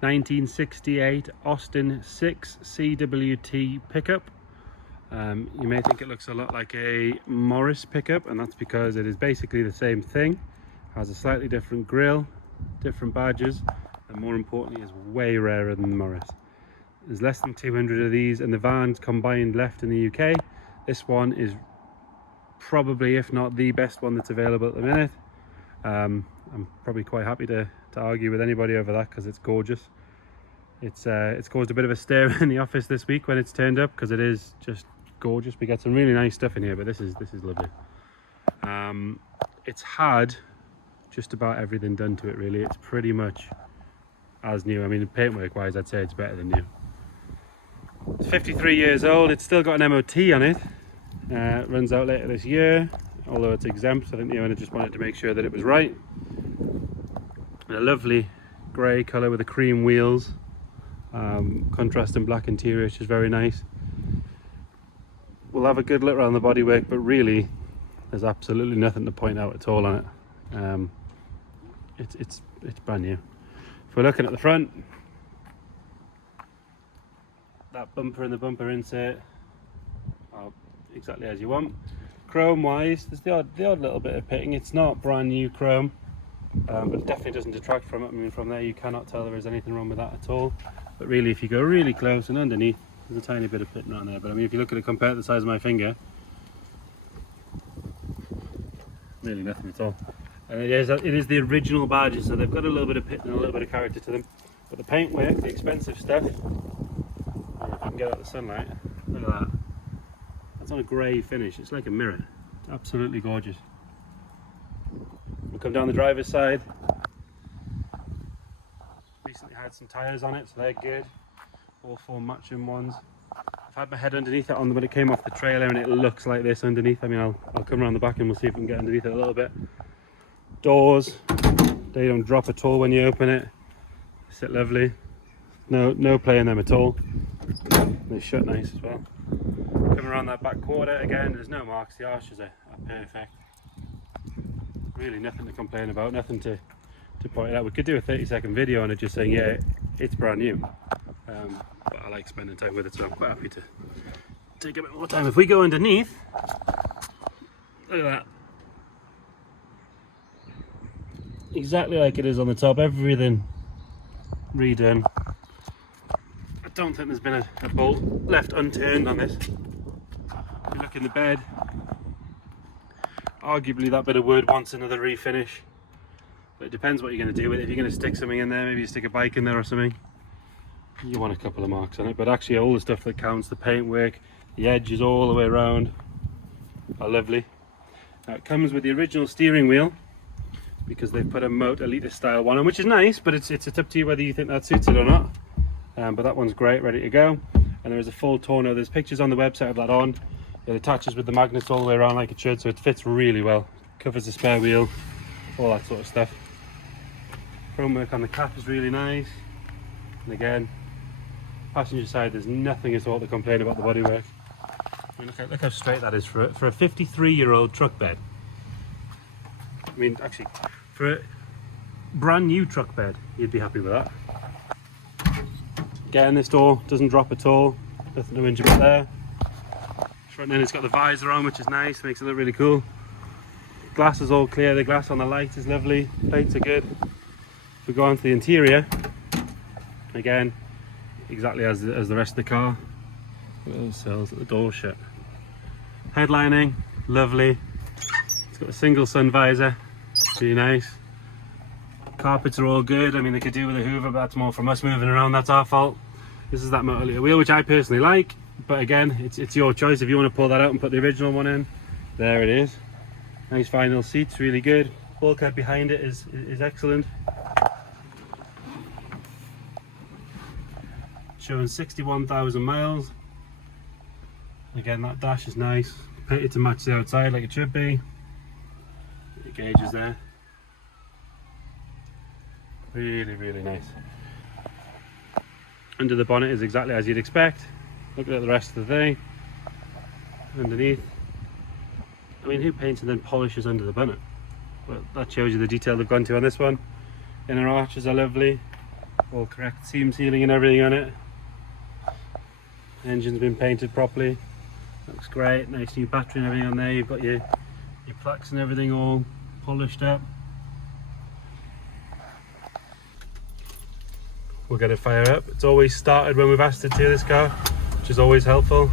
1968 Austin 6 CWT pickup. You may think it looks a lot like a Morris pickup, and that's because it is basically the same thing. Has a slightly different grille, different badges, and more importantly is way rarer than the Morris. There's less than 200 of these and the vans combined left in the UK. This one is probably, if not the best one that's available at the minute. I'm probably quite happy to argue with anybody over that because it's gorgeous. It's caused a bit of a stir in the office this week when it's turned up because it is just gorgeous. We get some really nice stuff in here, but this is lovely. It's had just about everything done to it really. It's pretty much as new. I mean, paintwork wise, I'd say it's better than new. It's 53 years old. It's still got an MOT on it. It runs out later this year, although it's exempt. I think the owner just wanted to make sure that it was right. And a lovely grey colour with the cream wheels, contrast and black interior, which is very nice. We'll have a good look around the bodywork, but really there's absolutely nothing to point out at all on it. It's brand new. If we're looking at the front, that bumper and the bumper insert are exactly as you want. Chrome wise, there's the odd little bit of pitting. It's not brand new chrome, but it definitely doesn't detract from it. I mean, from there you cannot tell there is anything wrong with that at all. But really, if you go really close and underneath, there's a tiny bit of pitting around there. But I mean, if you look at it compared to the size of my finger, really nothing at all. And it is the original badges, so they've got a little bit of pit and a little bit of character to them. But the paintwork, the expensive stuff, if I can get out the sunlight, look at that. That's on a grey finish. It's like a mirror. It's absolutely gorgeous. We'll come down the driver's side. Recently had some tyres on it, so they're good. All 4 matching ones. I've had my head underneath it on when it came off the trailer, and it looks like this underneath. I mean, I'll come around the back and we'll see if we can get underneath it a little bit. Doors, they don't drop at all when you open it. They sit lovely. No play in them at all. They shut nice as well. Come around that back quarter again, there's no marks. The arches are perfect. Really nothing to complain about, nothing to point out. We could do a 30-second video on it just saying, yeah, it's brand new. But I like spending time with it, so I'm quite happy to take a bit more time. If we go underneath, look at that. Exactly like it is on the top, everything redone. I don't think there's been a bolt left unturned on this. If you look in the bed, arguably that bit of wood wants another refinish, but it depends what you're going to do with it. If you're going to stick something in there, maybe you stick a bike in there or something, you want a couple of marks on it. But actually all the stuff that counts, the paintwork, the edges all the way around, are lovely. Now it comes with the original steering wheel, because they've put a Motor Elite style one on, which is nice, but it's up to you whether you think that suits it or not. But that one's great, ready to go. And there is a full tonneau. There's pictures on the website of that on. It attaches with the magnets all the way around like it should, so it fits really well. Covers the spare wheel, all that sort of stuff. Chrome work on the cap is really nice. And again, passenger side, there's nothing at all to complain about the bodywork. I mean, look how straight that is for a 53-year-old truck bed. I mean, actually, for a brand new truck bed, you'd be happy with that. Again, this door doesn't drop at all. Nothing to injure it there. Front end, it's got the visor on, which is nice, makes it look really cool. Glass is all clear, the glass on the light is lovely, plates are good. If we go on to the interior, again, exactly as the rest of the car. Look at those cells at the door shut. Headlining, lovely. It's got a single sun visor, really nice. Carpets are all good. I mean, they could do with a hoover, but that's more from us moving around, that's our fault. This is that Motor Elite wheel, which I personally like, but again, it's your choice. If you want to pull that out and put the original one in, there it is. Nice vinyl seats, really good. Bulkhead behind it is excellent. Showing 61,000 miles. Again, that dash is nice, painted to match the outside like it should be. The gauges there. Really nice. Under the bonnet is exactly as you'd expect. Looking at the rest of the thing. Underneath. I mean, who paints and then polishes under the bonnet? Well, that shows you the detail they've gone to on this one. Inner arches are lovely. All correct seam sealing and everything on it. Engine's been painted properly. Looks great. Nice new battery and everything on there. You've got your plaques and everything all polished up. We'll get it fired up. It's always started when we've asked it to, this car, which is always helpful.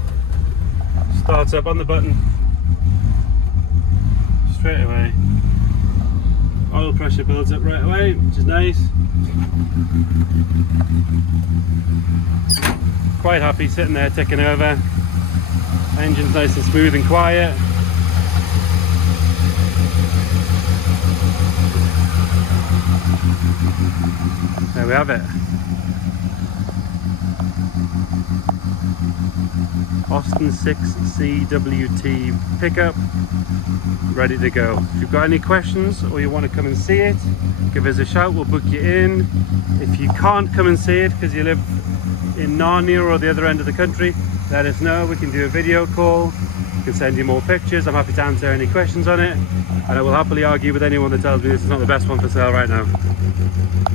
Starts up on the button straight away. Oil pressure builds up right away, which is nice. Quite happy sitting there ticking over. Engine's nice and smooth and quiet. There we have it. Austin 6 CWT pickup, ready to go. If you've got any questions or you want to come and see it, give us a shout, we'll book you in. If you can't come and see it because you live in Narnia or the other end of the country, let us know. We can do a video call, we can send you more pictures. I'm happy to answer any questions on it, and I will happily argue with anyone that tells me this is not the best one for sale right now.